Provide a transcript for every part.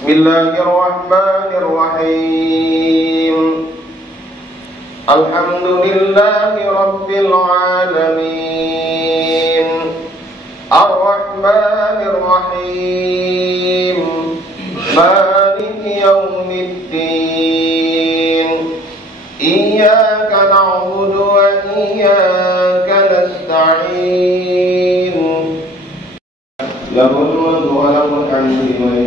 Bismillahirrahmanirrahim. Alhamdulillahi Rabbil Alamin. Ar-Rahmanir-Rahim. Maliki Yawmiddin. Iyyaka na'budu wa iyyaka nasta'in. Lahul mulku wa lahul hamdu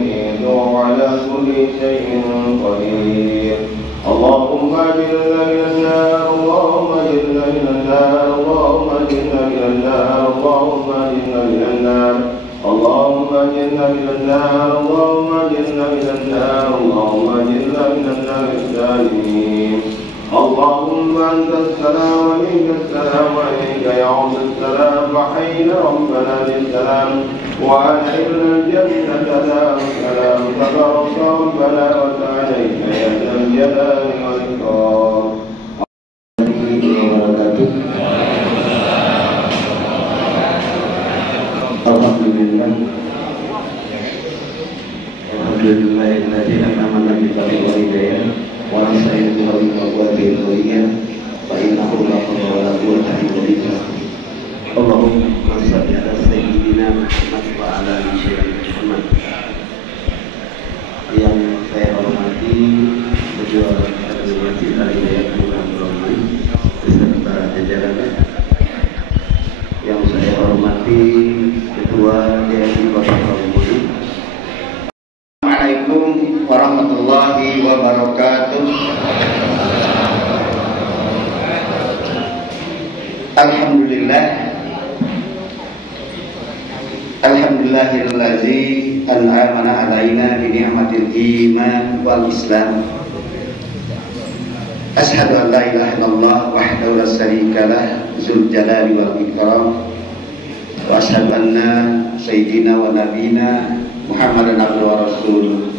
وعلى كل شيء قدير. اللهم اجرنا من النار، اللهم اجرنا من النار، اللهم اجرنا من النار، اللهم اجرنا من النار، اللهم اجرنا من النار، اللهم اجرنا من النار، اللهم اجرنا من النار الظالمين. اللهم انت السلام ومنك السلام وعليك يعود السلام، وحينا ربنا للسلام وأدخلنا الجنة دار السلام. تبارك ربنا وتعاليك يا ذا الجلال والإكرام. Alhamdulillahilladzi an'ama bi-fadlihi wa hidayah wa nasta'inuhu bi quwwatihi wa innahu la hawla wa la quwwata illa billah. Allahumma shalli ala sayyidina Muhammad wa ala ali sayyidina Muhammad. Yang saya hormati Ketua Masjid Al-Hidayah Kelurahan Rahman beserta jajarannya. Yang saya hormati Ketua DPD Kota Sukabumi. Assalamualaikum warahmatullahi wabarakatuh. Alhamdulillah. Alhamdulillahillazi an'amana alaina bi ni'matil iman wal islam. Asyhadu an la ilaha illallah wahdahu la syarika lah dzul jalali wal ikram. Wa asyhadu anna sayyidina wa nabiyina Muhammadan abduhu wa rasuluh.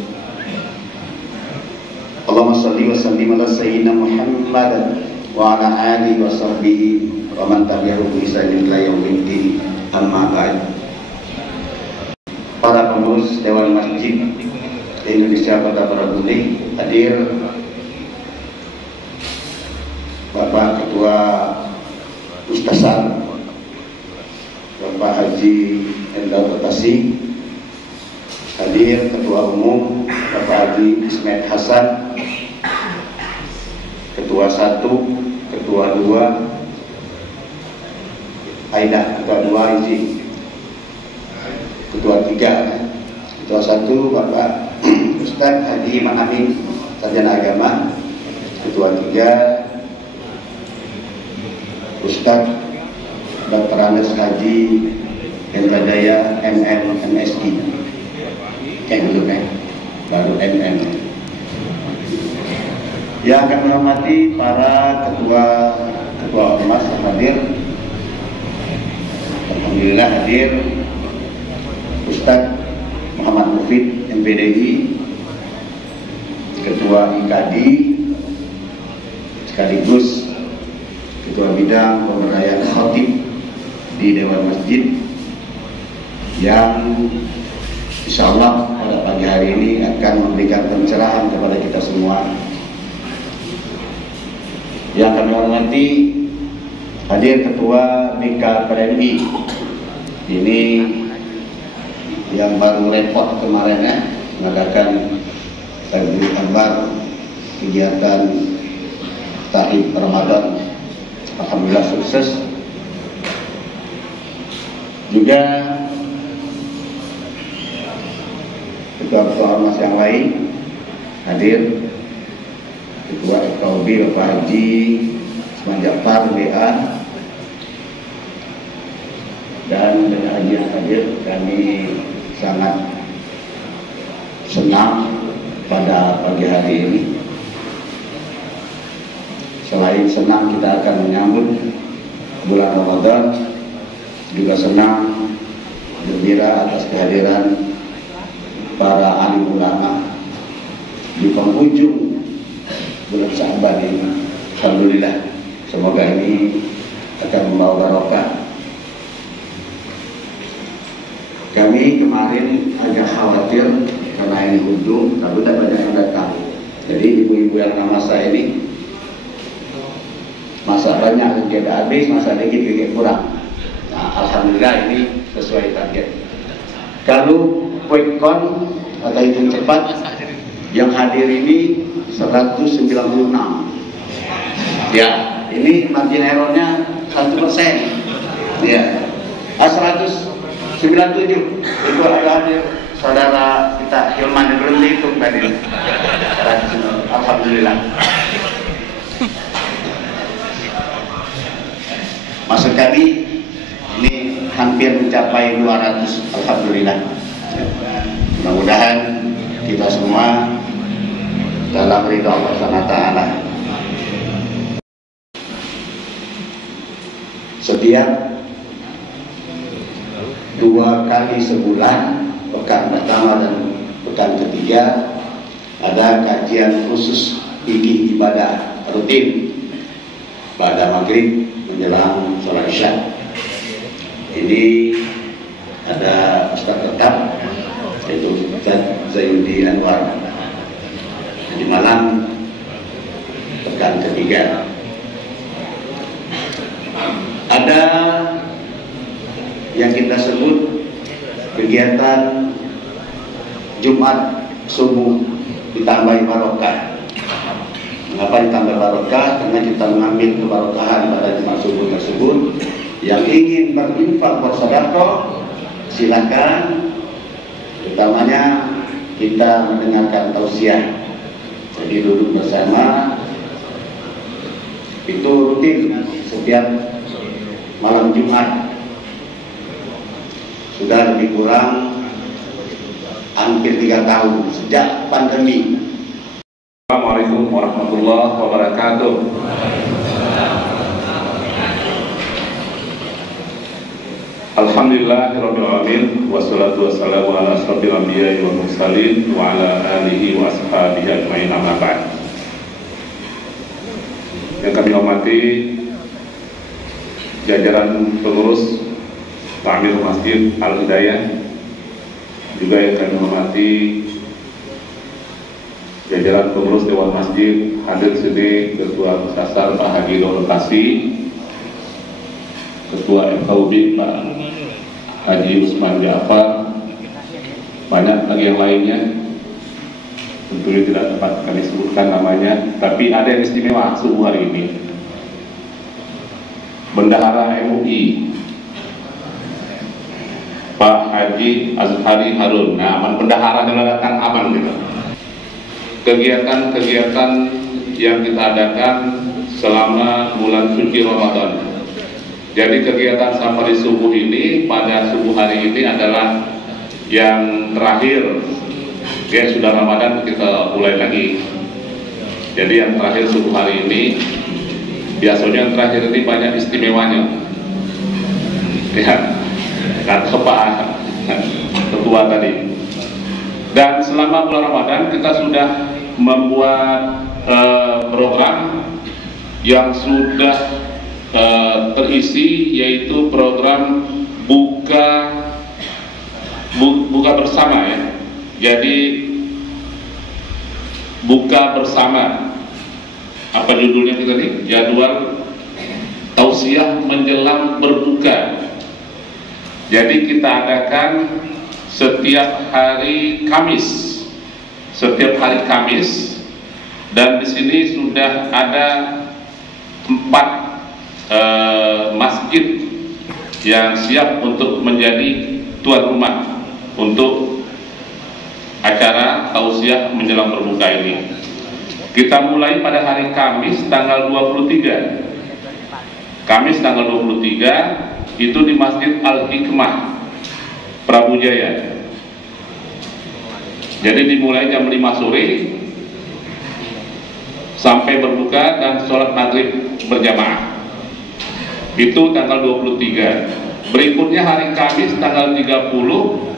Allahumma shalli wa sallim ala sayyidina Muhammad wa ala alihi wa sahbihi wa man tabi'ahu bi ihsanin ila yaumiddin. Amma ba'd. Para pengurus Dewan Masjid Indonesia Kota Sukabumi, hadir Bapak Ketua Ustazan Bapak Haji Endal Tasik, hadir Ketua Umum Bapak Haji Ismet Hasan, Ketua 1, Ketua 2 Aida, Ketua 2 Izi, Ketua 3, Ketua 1 Bapak Ustadz Haji Iman Amin, Sarjana Agama, Ketua 3 Ustadz Dr. Andes Haji Hendradaya MM MSI. Dulu baru MM. Yang akan menghormati para ketua ormas yang hadir. Alhamdulillah hadir Ustadz Muhammad Mufid MPDI, Ketua IKD sekaligus Ketua Bidang Pemberdayaan Khatib di Dewan Masjid, yang insya Allah pada pagi hari ini akan memberikan pencerahan kepada kita semua. Yang kami hormati hadir Ketua BKPNI ini yang baru repot kemarin ya, mengadakan Tabligh Akbar kegiatan Tahfidz Ramadan, alhamdulillah sukses. Juga ketua-ketua ormas yang lain hadir, Ketua FKUB Bapak Haji Usman Ja'far WA, dan dengan haji yang hadir kami sangat senang pada pagi hari ini. Selain senang kita akan menyambut bulan Ramadan, juga senang gembira atas kehadiran para alim ulama di penghujung bulan Sya'ban ini. Alhamdulillah, semoga ini akan membawa barokah. Kami kemarin agak khawatir karena ini hujung, tapi tak banyak yang datang. Jadi ibu-ibu yang nama saya ini masa banyak tidak habis, masa dikit kurang. Nah, alhamdulillah ini sesuai target. Kalau quick count atau hitung cepat yang hadir ini 196. Ya, ini margin errornya 1%. Ya, 197 itu ada hadir saudara kita Hilman, belum dihitung tadi. Alhamdulillah. Maksud kami ini hampir mencapai 200, alhamdulillah. Mudah-mudahan kita semua dalam ridha Allah Subhanahu wa taala. Setiap 2 kali sebulan, pekan pertama dan pekan ketiga, ada kajian khusus fikih ibadah rutin pada maghrib menjelang sholat Isya. Ini ada Ustaz tetap, yaitu Ustaz Zayudi Anwar, di malam pekan ketiga. Ada yang kita sebut kegiatan Jumat subuh ditambahi barokah. Mengapa ditambah barokah? Karena kita mengambil kebarokahan pada Jumat subuh tersebut. Yang ingin berinfak bersedekah silakan, utamanya kita mendengarkan tausiah. Jadi duduk bersama itu rutin setiap malam Jumat. Sudah lebih kurang hampir 3 tahun sejak pandemi. Assalamualaikum warahmatullahi wabarakatuh. Alhamdulillahirabbil alamin, wassalatu wassalamu ala asyrofil anbiya'i wal mursalin wa ala alihi wa ashabihi ajmain, amma ba'd. Yang kami hormati jajaran pengurus Ta'mir Masjid Al-Hidayah, juga yang kami hormati jajaran pengurus Dewan Masjid hadir sini, Ketua Musasar Pak Haji Nur Kasih, Ketua FKUB Pak Haji Usman Ja'far, banyak lagi yang lainnya. Tentunya tidak tepat kami sebutkan namanya, tapi ada yang istimewa subuh hari ini. Bendahara MUI Pak Haji Azhari Harun. Nah, aman bendahara datang aman gitu. Kegiatan-kegiatan yang kita adakan selama bulan suci Ramadan. Jadi kegiatan safari subuh ini pada subuh hari ini adalah yang terakhir. Ya, sudah Ramadan kita mulai lagi. Jadi yang terakhir subuh hari ini, biasanya yang terakhir ini banyak istimewanya. Ya, kata Pak Ketua tadi. Dan selama bulan Ramadan kita sudah membuat program yang sudah terisi, yaitu program buka buka bersama ya. Jadi buka bersama, apa judulnya kita nih? Jadwal tausiah menjelang berbuka. Jadi kita adakan setiap hari Kamis, dan di sini sudah ada 4 masjid yang siap untuk menjadi tuan rumah untuk acara tausiah menjelang berbuka ini. Kita mulai pada hari Kamis tanggal 23. Kamis tanggal 23 itu di Masjid Al-Hikmah Prabu Jaya. Jadi dimulai jam 5 sore sampai berbuka dan sholat maghrib berjamaah. Itu tanggal 23. Berikutnya hari Kamis tanggal 30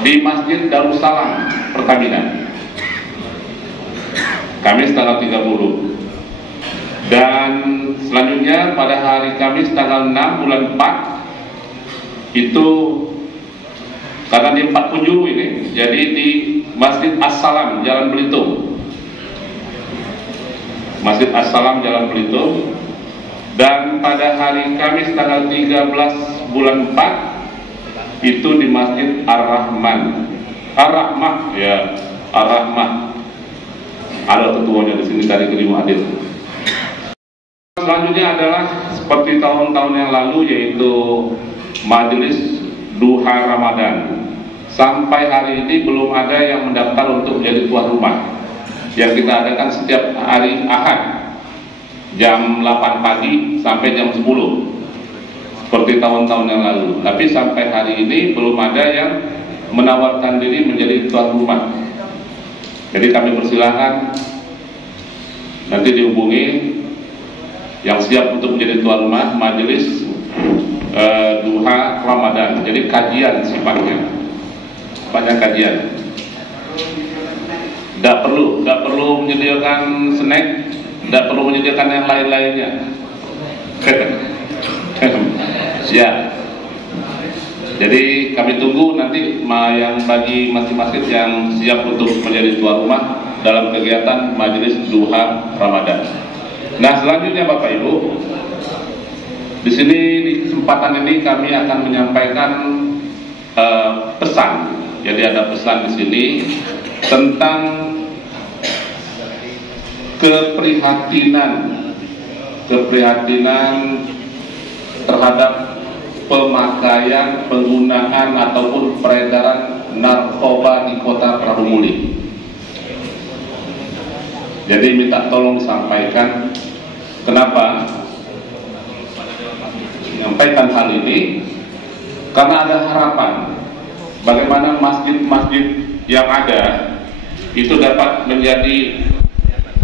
di Masjid Darussalam Pertamina. Kamis tanggal 30. Dan selanjutnya pada hari Kamis tanggal 6 bulan 4 itu, karena di 4 penjuru ini, jadi di Masjid As-Salam Jalan Belitung. Masjid As-Salam Jalan Belitung. Dan pada hari Kamis tanggal 13 bulan 4 itu di Masjid Ar-Rahman. Ar-Rahmah ya, Ar-Rahmah. Ada ketuanya di sini dari kelima adil. Selanjutnya adalah seperti tahun-tahun yang lalu, yaitu majelis duha Ramadan. Sampai hari ini belum ada yang mendaftar untuk menjadi tuan rumah, yang kita adakan setiap hari Ahad jam 8 pagi sampai jam 10 seperti tahun-tahun yang lalu. Tapi sampai hari ini belum ada yang menawarkan diri menjadi tuan rumah. Jadi kami persilahkan nanti dihubungi yang siap untuk menjadi tuan rumah majelis duha Ramadan. Jadi kajian sifatnya, kajian. Tidak perlu menyediakan snack, tidak perlu menyediakan yang lain-lainnya. Siap. Jadi kami tunggu nanti yang bagi masing-masing yang siap untuk menjadi tuan rumah dalam kegiatan majelis duha Ramadan. Nah, selanjutnya Bapak Ibu, di sini di kesempatan ini kami akan menyampaikan pesan. Jadi ada pesan di sini tentang keprihatinan terhadap pemakaian, penggunaan ataupun peredaran narkoba di Kota Prabu Muli. Jadi minta tolong disampaikan. Kenapa menyampaikan hal ini? Karena ada harapan bagaimana masjid-masjid yang ada itu dapat menjadi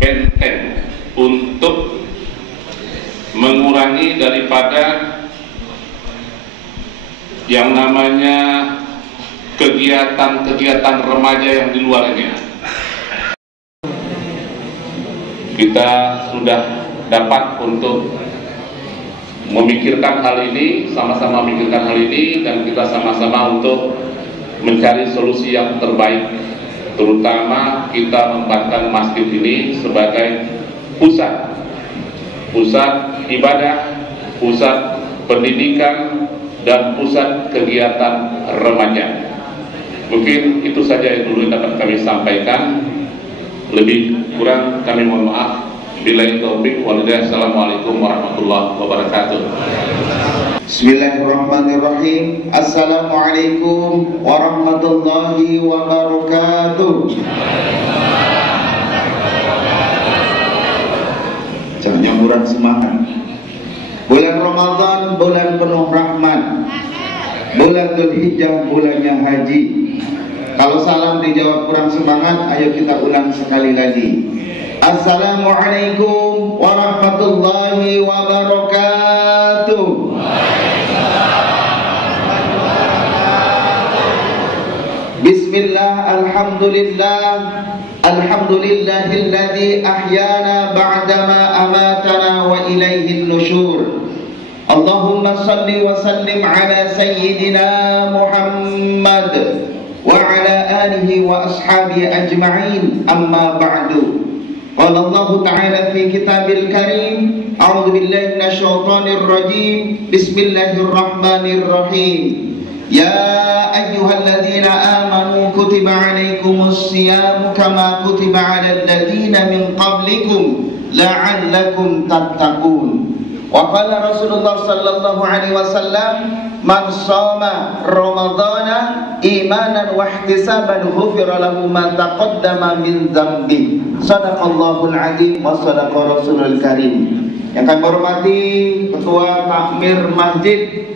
benteng untuk mengurangi daripada yang namanya kegiatan-kegiatan remaja yang di luarnya. Kita sudah dapat untuk memikirkan hal ini, sama-sama memikirkan hal ini, dan kita sama-sama untuk mencari solusi yang terbaik. Terutama kita menempatkan masjid ini sebagai pusat ibadah, pusat pendidikan, dan pusat kegiatan remaja. Mungkin itu saja yang dulu dapat kami sampaikan. Lebih kurang kami mohon maaf. Billahi taufiq wal hidayah. Assalamualaikum warahmatullahi wabarakatuh. Bismillahirrahmanirrahim. Assalamualaikum warahmatullahi wabarakatuh. Jangan kurang semangat. Bulan Ramadan, bulan penuh rahmat. Bulan Dzulhijjah, bulannya haji. Kalau salam dijawab kurang semangat, ayo kita ulang sekali lagi. Assalamualaikum warahmatullahi wabarakatuh. Bismillah, alhamdulillah, alhamdulillahilladzi ahyana ba'dama amatana wa ilaihin nusyur. Allahumma salli wa sallim ala sayyidina Muhammad wa ala alihi wa ashabihi ajma'in, amma ba'du. Qala Allah Ta'ala fi kitabil karim, a'udzu billahi minasyaitonir rajim, bismillahirrahmanirrahim. Ya ayyuhalladzina amanu kutiba 'alaikumus siyam kama kutiba 'alal ladzina min qablikum la'allakum tattaqun. Wa qala Rasulullah sallallahu alaihi wasallam, man shoma ramadhana imanan wa ihtisaban ghufira lahu ma taqaddama min dzambi. Shadaqallahul azim wa shadaqa rasulul karim. Yang kami hormati Ketua Takmir Masjid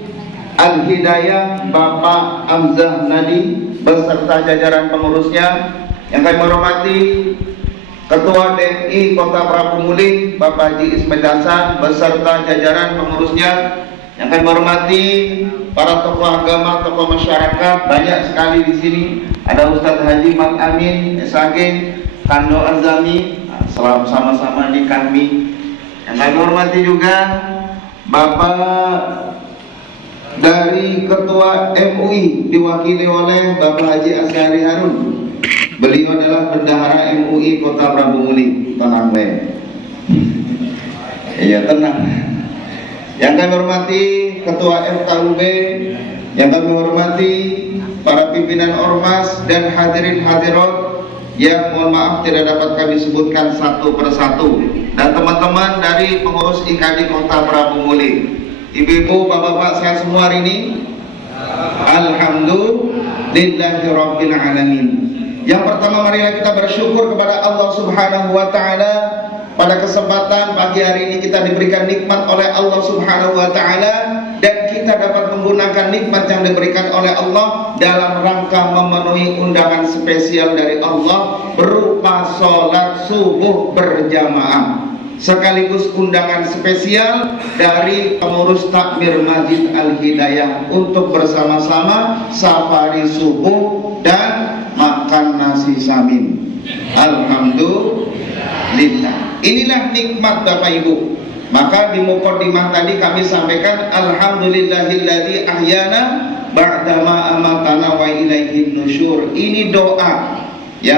Al-Hidayah Bapak Hamzah Nadi beserta jajaran pengurusnya. Yang kami hormati Ketua DMI Kota Prabu Muli Bapak Haji Ismail Hasan beserta jajaran pengurusnya. Yang kami hormati para tokoh agama, tokoh masyarakat, banyak sekali di sini. Ada Ustadz Haji Mat Amin SAG, Kando Azami, selamat sama-sama di kami. Yang kami hormati juga Bapak dari Ketua MUI diwakili oleh Bapak Haji Asyari Harun. Beliau adalah bendahara MUI Kota Prabu Muli. Tenang deh. Iya, tenang. Yang kami hormati Ketua FKUB, yang kami hormati para pimpinan ormas dan hadirin hadirat yang mohon maaf tidak dapat kami sebutkan satu persatu, dan teman-teman dari pengurus IKD Kota Prabu Muli. Ibu-ibu, bapak-bapak, saya semua hari ini alhamdulillahirabbil alamin. Yang pertama, marilah kita bersyukur kepada Allah Subhanahu wa taala. Pada kesempatan pagi hari ini kita diberikan nikmat oleh Allah Subhanahu wa taala, dan kita dapat menggunakan nikmat yang diberikan oleh Allah dalam rangka memenuhi undangan spesial dari Allah berupa sholat subuh berjamaah, sekaligus undangan spesial dari pengurus Takmir Masjid Al-Hidayah untuk bersama-sama safari subuh dan makan nasi samin. Alhamdulillah. Inilah nikmat Bapak Ibu. Maka di muqaddimah tadi kami sampaikan alhamdulillahilladzi ahyana ba'dama amatana wa ilaihin nusyur. Ini doa, ya.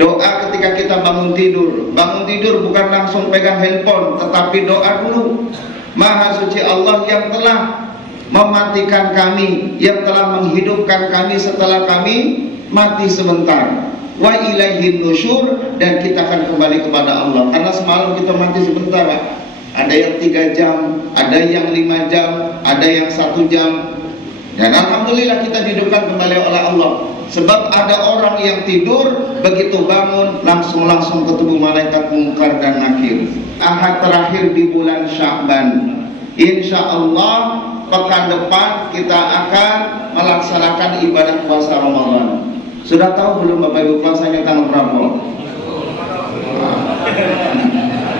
Doa ketika kita bangun tidur. Bangun tidur bukan langsung pegang handphone, tetapi doa dulu. Maha suci Allah yang telah mematikan kami, yang telah menghidupkan kami setelah kami mati sebentar. Wa ilaihin nusyur, dan kita akan kembali kepada Allah. Karena semalam kita mati sebentar, Pak. Ada yang 3 jam, ada yang 5 jam, ada yang 1 jam. Dan alhamdulillah kita dihidupkan kembali oleh Allah. Sebab ada orang yang tidur, begitu bangun langsung ketemu malaikat Munkar dan Nakir. Ahad terakhir di bulan Sya'ban, insya Allah pekan depan kita akan melaksanakan ibadah puasa Ramadan. Sudah tahu belum Bapak Ibu puasanya tanggal berapa?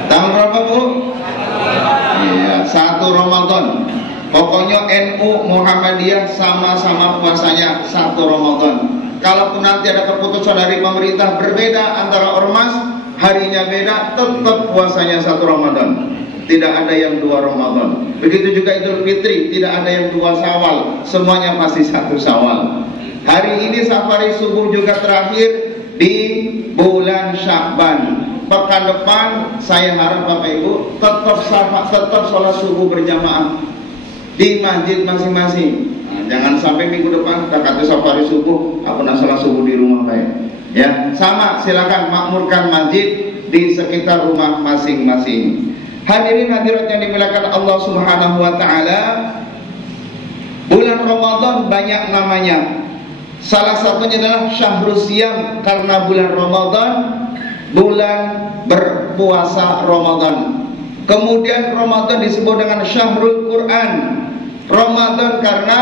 Tanggal berapa, Bu? Iya, 1 Ramadan. Pokoknya NU Muhammadiyah sama-sama puasanya 1 Ramadan. Kalaupun nanti ada keputusan dari pemerintah berbeda antara ormas, harinya beda, tetap puasanya 1 Ramadan. Tidak ada yang 2 Ramadan. Begitu juga Idul Fitri, tidak ada yang 2 Syawal, semuanya pasti 1 Syawal. Hari ini safari subuh juga terakhir di bulan Sya'ban. Pekan depan saya harap Bapak Ibu tetap sholat subuh berjamaah di masjid masing-masing. Nah, jangan sampai minggu depan kita kata safari subuh, aku nak sholat subuh di rumah baik. Ya, sama, silakan makmurkan masjid di sekitar rumah masing-masing. Hadirin hadirat yang dimuliakan Allah Subhanahu wa taala, bulan Ramadan banyak namanya. Salah satunya adalah Syahrul Siyam, karena bulan Ramadan bulan berpuasa Ramadan. Kemudian Ramadan disebut dengan Syahrul Quran. Ramadan karena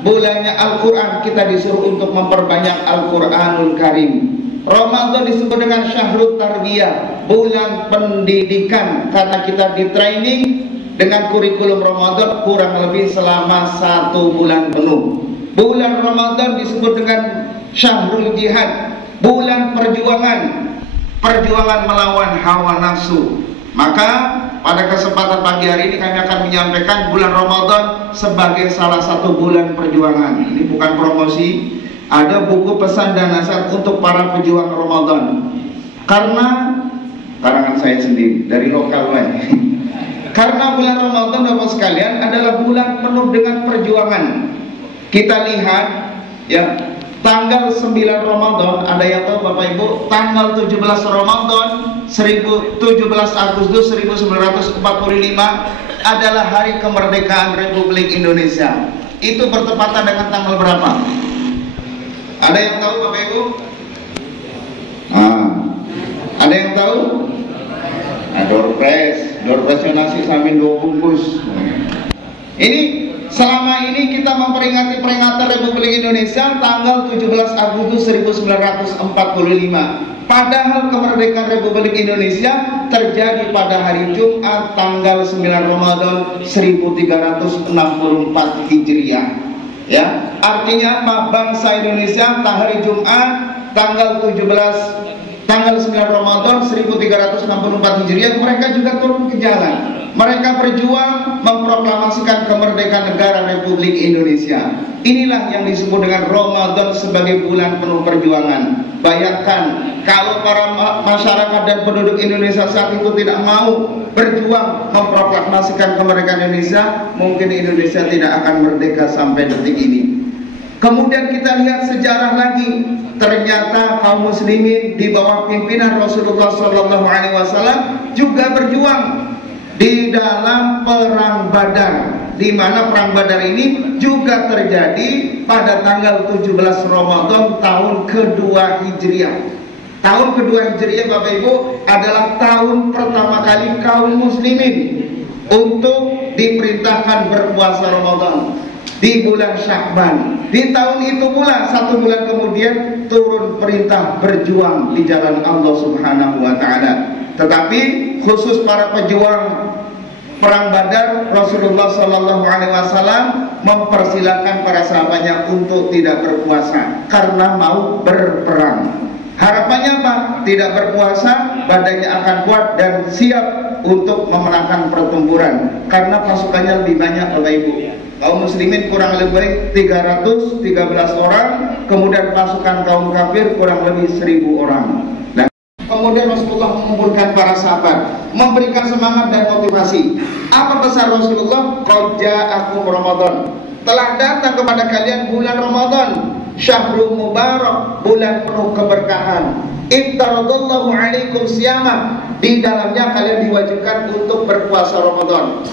bulannya Al-Quran, kita disuruh untuk memperbanyak Al-Quranul Karim. Ramadan disebut dengan Syahrul Tarbiyah, bulan pendidikan, karena kita di training dengan kurikulum Ramadan kurang lebih selama 1 bulan penuh. Bulan Ramadan disebut dengan Syahrul Jihad, bulan perjuangan melawan hawa nafsu. Maka pada kesempatan pagi hari ini kami akan menyampaikan bulan Ramadan sebagai salah satu bulan perjuangan. Ini bukan promosi. Ada buku pesan dan nasihat untuk para pejuang Ramadan. Karena karangan saya sendiri dari lokal Karena bulan Ramadan Bapak sekalian adalah bulan penuh dengan perjuangan. Kita lihat ya, tanggal 9 Ramadan, ada yang tahu Bapak Ibu, tanggal 17 Ramadan 17 Agustus 1945 adalah hari kemerdekaan Republik Indonesia. Itu bertepatan dengan tanggal berapa? Ada yang tahu Bapak Ibu? Ada yang tahu? Doorpress nasi sambil 2 bungkus. Ini selama ini kita memperingati peringatan Republik Indonesia tanggal 17 Agustus 1945. Padahal kemerdekaan Republik Indonesia terjadi pada hari Jumat tanggal 9 Ramadan 1364 Hijriah. Ya, artinya apa? Bangsa Indonesia hari Jumat tanggal 9 Ramadan 1364 Hijriah mereka juga turun ke jalan. Mereka berjuang memproklamasikan kemerdekaan negara Republik Indonesia. Inilah yang disebut dengan Ramadan sebagai bulan penuh perjuangan. Bayangkan kalau para masyarakat dan penduduk Indonesia saat itu tidak mau berjuang memproklamasikan kemerdekaan Indonesia, mungkin Indonesia tidak akan merdeka sampai detik ini. Kemudian kita lihat sejarah lagi, ternyata kaum muslimin di bawah pimpinan Rasulullah SAW juga berjuang di dalam perang Badar, di mana perang Badar ini juga terjadi pada tanggal 17 Ramadan tahun kedua Hijriah. Tahun kedua Hijriah Bapak Ibu adalah tahun pertama kali kaum muslimin untuk diperintahkan berpuasa Ramadan di bulan Sya'ban. Di tahun itu pula 1 bulan kemudian turun perintah berjuang di jalan Allah Subhanahu wa taala. Tetapi khusus para pejuang perang Badar, Rasulullah sallallahu alaihi wasallam mempersilahkan para sahabatnya untuk tidak berpuasa karena mau berperang. Harapannya apa? Tidak berpuasa, badannya akan kuat dan siap untuk memenangkan pertempuran karena pasukannya lebih banyak Bapak Ibu. Kaum muslimin kurang lebih 313 orang, kemudian pasukan kaum kafir kurang lebih 1000 orang. Nah, kemudian Rasulullah mengumpulkan para sahabat, memberikan semangat dan motivasi. Apa pesan Rasulullah? Qad ja'akum Ramadan. Telah datang kepada kalian bulan Ramadan, syahrul mubarak, bulan penuh keberkahan. Iftaradallahu alaikum siyama. Di dalamnya kalian diwajibkan untuk berpuasa Ramadan.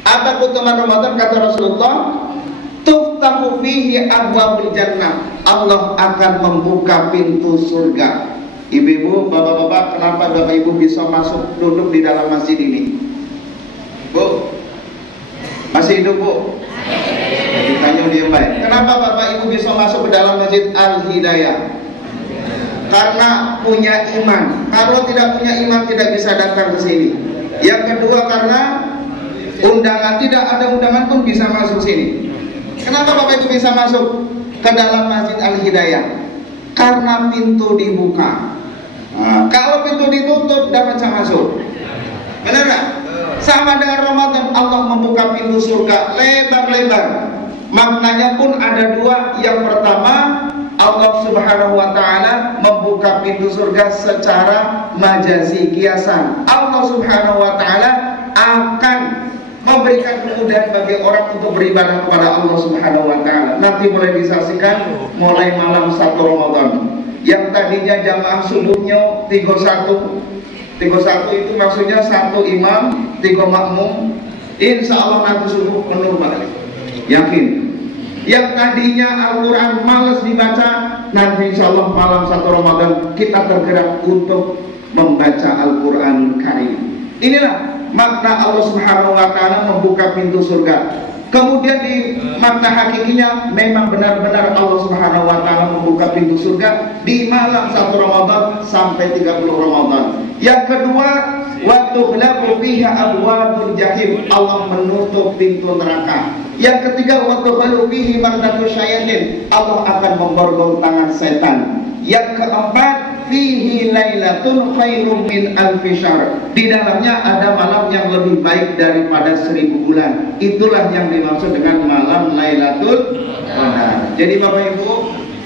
Apa keutamaan Ramadan kata Rasulullah? Tuftahu fihi abwabul jannah. Allah akan membuka pintu surga. Ibu-ibu, bapak-bapak, kenapa Bapak Ibu bisa masuk duduk di dalam masjid ini? Bu, masih hidup Bu? Ditanya dia baik. Kenapa Bapak Ibu bisa masuk ke dalam masjid Al-Hidayah? Karena punya iman. Kalau tidak punya iman tidak bisa datang ke sini. Yang kedua karena undangan, tidak ada undangan pun bisa masuk sini. Kenapa Bapak Ibu bisa masuk ke dalam Masjid Al-Hidayah? Karena pintu dibuka. Nah, kalau pintu ditutup tidak bisa masuk. Benar gak? Sama dengan Ramadan, Allah membuka pintu surga lebar-lebar. Maknanya pun ada 2. Yang pertama, Allah Subhanahu wa taala membuka pintu surga secara majazi, kiasan. Allah Subhanahu wa taala akan memberikan kemudahan bagi orang untuk beribadah kepada Allah Subhanahu wa taala. Nanti mulai disaksikan mulai malam 1 Ramadan. Yang tadinya jamaah subuhnya 31 itu maksudnya 1 imam, 3 makmum. Insya Allah nanti subuh penuh balik. Yakin. Yang tadinya Al-Quran malas dibaca, nanti insya Allah malam 1 Ramadan kita tergerak untuk membaca Al-Quran Karim. Inilah makna Allah Subhanahu wa taala membuka pintu surga. Kemudian di makna hakikinya memang benar-benar Allah Subhanahu wa taala membuka pintu surga di malam 1 Ramadan sampai 30 Ramadan. Yang kedua, wa tughlaqu fiha abwabul jahim. Allah menutup pintu neraka. Yang ketiga, wa tughlaqu fihi mardatu syayatin. Allah akan memborgol tangan setan. Yang keempat, fihi lailatun khairum min alfi syahr. Di dalamnya ada malam yang lebih baik daripada 1000 bulan. Itulah yang dimaksud dengan malam Lailatul Qadar. Jadi Bapak Ibu,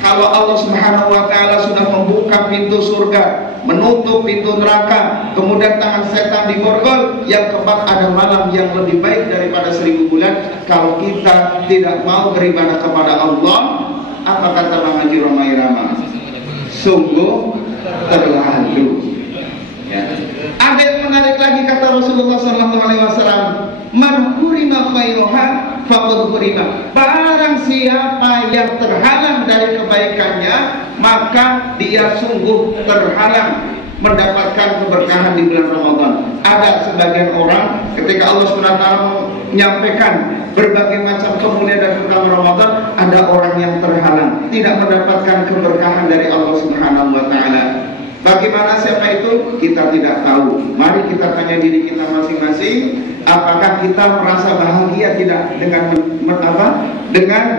kalau Allah Subhanahu wa taala sudah membuka pintu surga, menutup pintu neraka, kemudian tangan setan diborgol, yang keempat ada malam yang lebih baik daripada 1000 bulan. Kalau kita tidak mau beribadah kepada Allah, apa kata Bang Haji Roma Irama? Sungguh terlalu. Ya. Ada yang menarik lagi kata Rasulullah SAW, man hurima khairuha faqad hurima. Barang siapa yang terhalang dari kebaikannya, maka dia sungguh terhalang mendapatkan keberkahan di bulan Ramadan. Ada sebagian orang ketika Allah SWT menyampaikan berbagai macam kemuliaan dan keberkahan Ramadan, ada orang yang terhalang, tidak mendapatkan keberkahan dari Allah Subhanahu wa taala. Bagaimana siapa itu? Kita tidak tahu. Mari kita tanya diri kita masing-masing, apakah kita merasa bahagia tidak dengan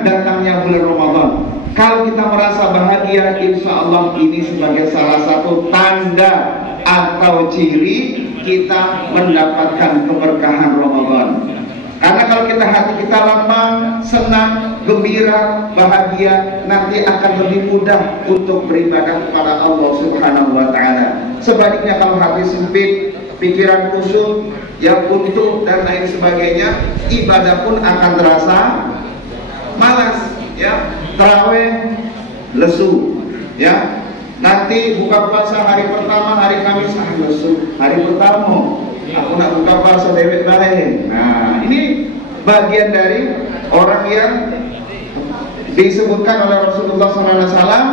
datangnya bulan Ramadan? Kalau kita merasa bahagia, insya Allah ini sebagai salah satu tanda atau ciri kita mendapatkan keberkahan Ramadan. Karena kalau kita hati kita lapang, senang, gembira, bahagia, nanti akan lebih mudah untuk beribadah kepada Allah Subhanahu wa taala. Sebaliknya kalau hati sempit, pikiran kusut, yang buntu dan lain sebagainya, ibadah pun akan terasa malas, ya. Tarawih lesu, ya. Nanti buka puasa hari pertama, hari Kamis lesu. Hari pertama aku nak buka puasa dewek baik. Nah, ini bagian dari orang yang disebutkan oleh Rasulullah SAW,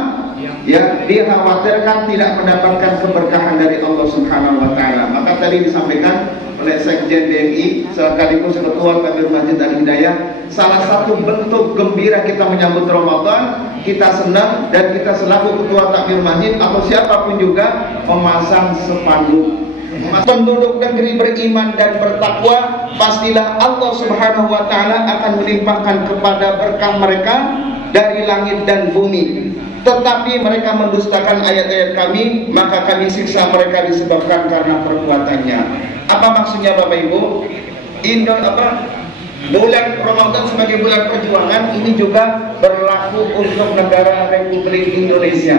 ya, dikhawatirkan tidak mendapatkan keberkahan dari Allah Subhanahu wa taala. Maka tadi disampaikan oleh Sekjen DMI sekaligus Ketua Takmir Masjid Al-Hidayah, salah satu bentuk gembira kita menyambut Ramadan, kita senang, dan kita selaku Ketua Takmir Masjid atau siapapun juga memasang spanduk. Penduduk negeri beriman dan bertakwa, pastilah Allah Subhanahu wa taala akan melimpahkan kepada berkah mereka dari langit dan bumi. Tetapi mereka mendustakan ayat-ayat kami, maka kami siksa mereka disebabkan karena perbuatannya. Apa maksudnya Bapak Ibu? Bulan Ramadan sebagai bulan perjuangan ini juga berlaku untuk negara Republik Indonesia.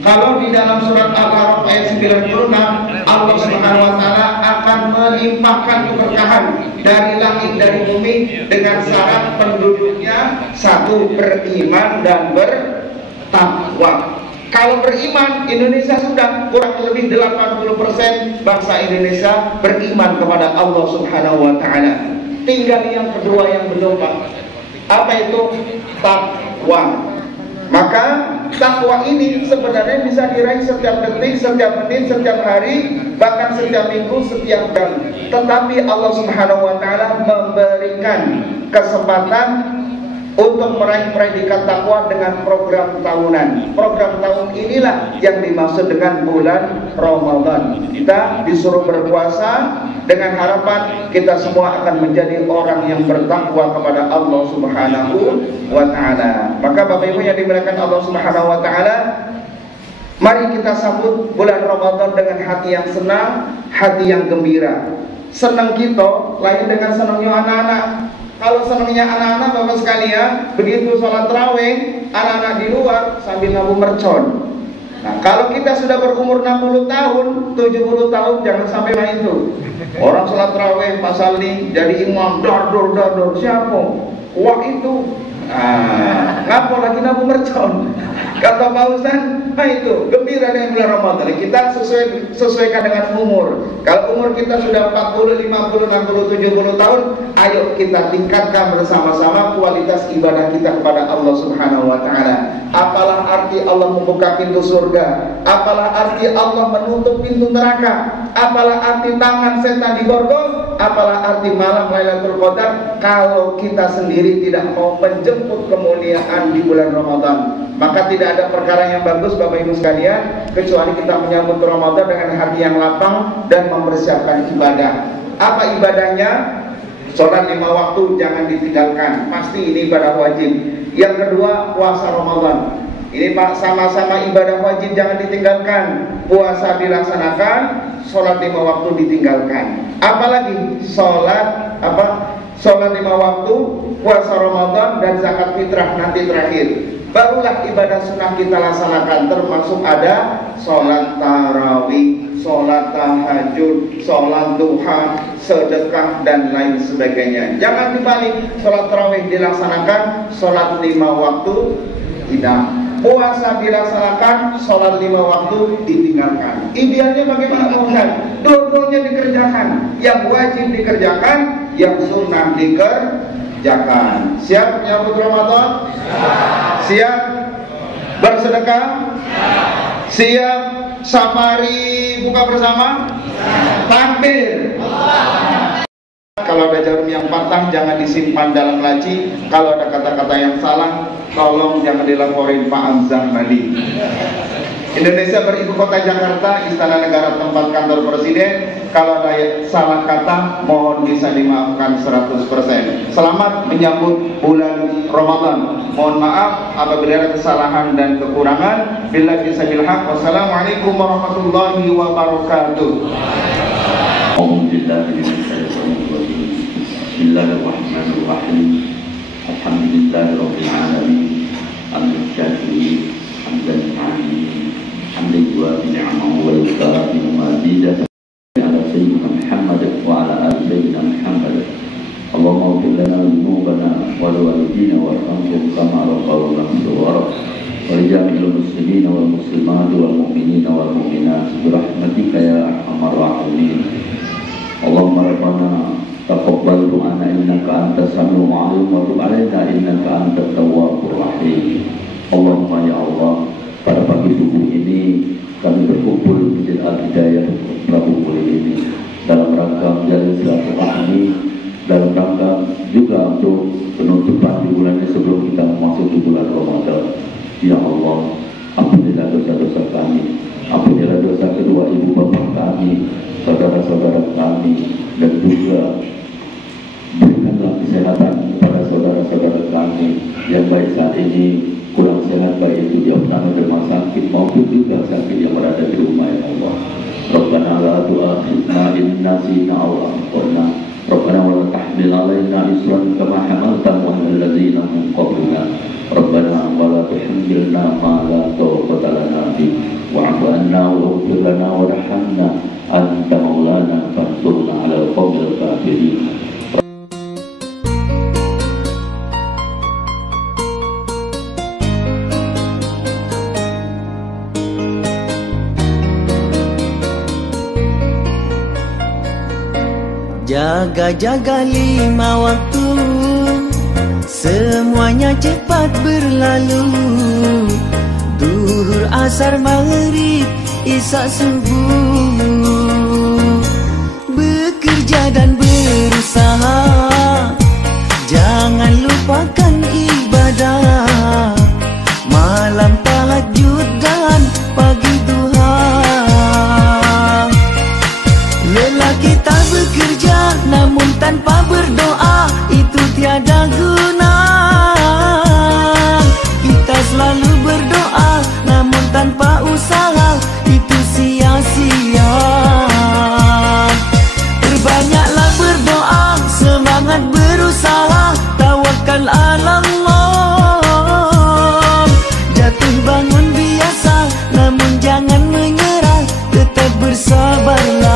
Kalau di dalam surat Al-A'raf ayat 96, Allah Subhanahu wa taala akan melimpahkan keberkahan dari langit dari bumi dengan syarat penduduknya satu, beriman dan bertakwa. Kalau beriman, Indonesia sudah kurang lebih 80% bangsa Indonesia beriman kepada Allah Subhanahu wa taala. Tinggal yang kedua yang belum, Pak. Apa itu? Takwa. Maka takwa ini sebenarnya bisa diraih setiap detik, setiap menit, setiap hari, bahkan setiap minggu, setiap jam. Tetapi Allah Subhanahu wa taala memberikan kesempatan untuk meraih predikat takwa dengan program tahunan. Program tahun inilah yang dimaksud dengan bulan Ramadan. Kita disuruh berpuasa dengan harapan kita semua akan menjadi orang yang bertakwa kepada Allah Subhanahu wa taala. Maka Bapak Ibu yang dimuliakan Allah Subhanahu wa taala, mari kita sambut bulan Ramadan dengan hati yang senang, hati yang gembira. Senang kita lain dengan senangnya anak-anak. Kalau senangnya anak-anak Bapak sekalian, begitu sholat tarawih, anak-anak di luar sambil ngabu mercon. Nah, kalau kita sudah berumur 60 tahun, 70 tahun, jangan sampai main tuh. Orang sholat tarawih, Pak Salih jadi imam, dor, siapa? Wah itu. Ngapa lagi ngabu mercon? Kata Pak Ustaz, nah itu gembira dengan bulan Ramadan. Kita sesuaikan dengan umur. Kalau umur kita sudah 40, 50, 60, 70 tahun, ayo kita tingkatkan bersama-sama kualitas ibadah kita kepada Allah Subhanahu wa taala. Apalah arti Allah membuka pintu surga? Apalah arti Allah menutup pintu neraka? Apalah arti tangan setan diborgol? Apalah arti malam Lailatul Qadar kalau kita sendiri tidak mau menjemput kemuliaan di bulan Ramadan? Maka tidak ada perkara yang bagus Bapak Ibu sekalian kecuali kita menyambut Ramadan dengan hati yang lapang dan mempersiapkan ibadah. Apa ibadahnya? Sholat 5 waktu jangan ditinggalkan, pasti ini ibadah wajib. Yang kedua, puasa Ramadan. Ini Pak, sama-sama ibadah wajib jangan ditinggalkan. Puasa dilaksanakan, sholat 5 waktu ditinggalkan. Apalagi sholat sholat 5 waktu, puasa Ramadan dan zakat fitrah nanti terakhir. Barulah ibadah sunnah kita laksanakan, termasuk ada sholat tarawih, sholat tahajud, sholat duha, sedekah dan lain sebagainya. Jangan dibalik, sholat tarawih dilaksanakan, sholat 5 waktu tidak. Puasa dilaksanakan, sholat 5 waktu ditinggalkan. Idealnya bagaimana Pak Ustaz? Dua-duanya dikerjakan. Yang wajib dikerjakan, yang sunnah dikerjakan. Siap menyambut Ramadan? Siap bersedekah? Siap safari buka bersama? Takbir. Kalau ada jarum yang patah jangan disimpan dalam laci. Kalau ada kata-kata yang salah, tolong jangan dilaporin Pak Amzah Mali. Indonesia beribu kota Jakarta, Istana Negara tempat kantor presiden. Kalau ada salah kata, mohon bisa dimaafkan 100%. Selamat menyambut bulan Ramadan. Mohon maaf apabila ada kesalahan dan kekurangan. Billahi taufiq. Wassalamualaikum warahmatullahi wabarakatuh. Bismillahirrahmanirrahim. Alhamdulillahirabbil alamin. Al-Syafi'i hamdan hamid. Hamdan wa ni'amahu wa yukafi mazidah ala sayyidina Muhammad wa ala ali sayyidina Muhammad. Allahumma ighfir lana dhunubana wa liwalidina warhamhum kama rabbawna shighara. Wa li jami'il muslimina wal muslimat wal mu'minina wal mu'minat bi rahmatika ya arhamar rahimin. Allahumma rabbana taqabbal du'ana innaka antas samiul 'alim wa tub 'alaina innaka antat tawwabur rahim. Allahumma ya Allah, pada pagi subuh ini kami berkumpul di Masjid Al-Hidayah Prabu Muli ini dalam rangka menjalin silaturahmi, dalam rangka juga untuk penutupan di bulan ini sebelum kita memasuki bulan Ramadan. Ya Allah, ampunilah dosa-dosa kami, ampunilah dosa kedua ibu bapak kami, saudara-saudara kami, dan juga berikanlah kesehatan kepada saudara-saudara kami yang baik saat ini kurang sehat, baik itu dia pernah di rumah sakit maupun juga sakit yang berada di rumah. Ya Allah, Rabbana la tu'akhidna in nasina aw akhtana, Rabbana wa la tahmil 'alaina isran kama hamaltahu 'alal ladzina min qablina, Rabbana wa la tuhammilna ma la taqata lana bihi wa'fu 'anna waghfir lana warhamna anta maulana fansurna 'alal qawmil kafirin. Jaga-jaga 5 waktu, semuanya cepat berlalu. Duhur, asar, maghrib, isya, subuh. Bekerja dan berusaha, jangan lupakan ibadah. Malam tahajud dan pagi duha. Lelaki tak bekerja namun tanpa berdoa, itu tiada guna. Kita selalu berdoa namun tanpa usaha, itu sia-sia. Berbanyaklah berdoa, semangat berusaha, tawakal ala Allah. Jatuh bangun biasa namun jangan menyerah, tetap bersabarlah.